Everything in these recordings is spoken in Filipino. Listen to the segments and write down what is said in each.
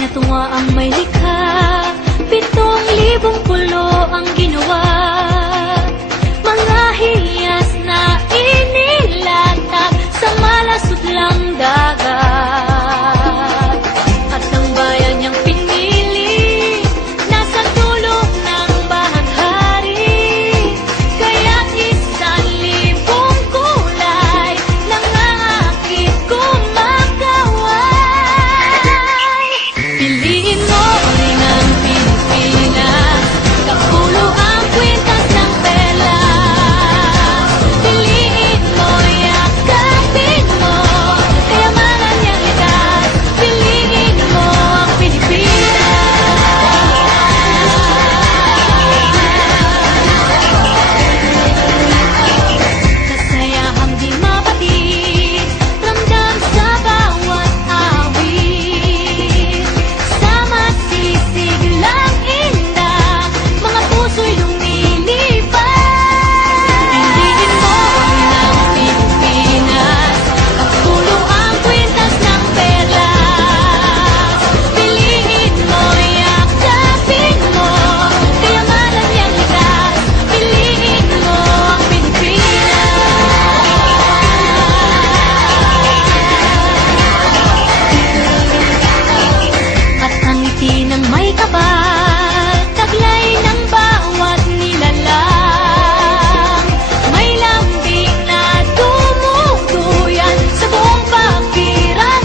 Natuwa ang may likha, 7,000 pulo ang ginawa. Mga hiyas na inilatag sa malasudlang dagat. At ang bayan niyang pinili, nasa dulo ng bahaghari. Kaya't 1,000 kulay nangangakit kumakaway. Piliin mo rin ang Pilipinas, kapulo ang kwintas ng perlas. Piliin mo, yakapin mo, kayamanan niyang likas. Piliin mo ang Pilipinas. Kasayahang di mapatid, ramdam sa bawat awit. Sa masisiglang indah, mga puso'y lumilipad. Piliin mo rin ang Pilipinas, kapulo ang kwintas ng perlas. Piliin mo, yakapin mo, kayamanan niyang likas. Piliin mo ang Pilipinas. At ang ngiti ng may kapal, taglay ng bawat nilalang. May lambing na tumutuyan sa buong pakiramdam.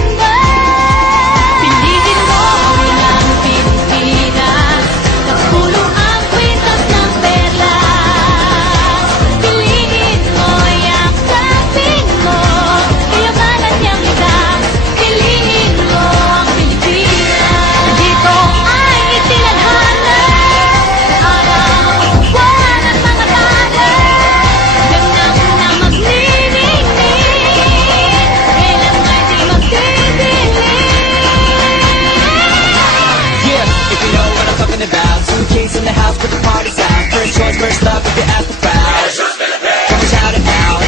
Piliin mo rin ang Pilipinas, kapulo ang kwintas ng perlas. Piliin mo, yakapin mo, kayamanan niyang likas. Piliin mo ang Pilipinas. Dito ay itinadhana, araw, buwan at mga tala. Ganang na magniningning, kailan ay di magdidilim. Yeah, if you know what I'm talking about. Suitcase in the house, put the party's out. First choice, first love, if you ask the crowd. Come and shout it out.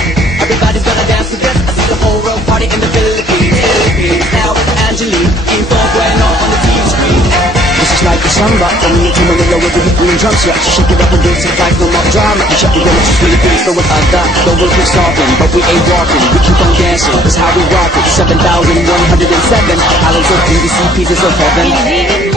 Everybody's gonna dance to this. I see the whole world party in the Philippines. Now with Angelique, info bueno on the TV screen. This is like a samba, coming into Manila with the hit green drums. Yeah, she shake it up and dance it like no more drama. And shut the door, it's Philippines, throw it out that. The world keeps talking, but we ain't walking. We keep on dancing, that's how we rock it. 7,107 islands of PVC pieces of heaven. Piliin mo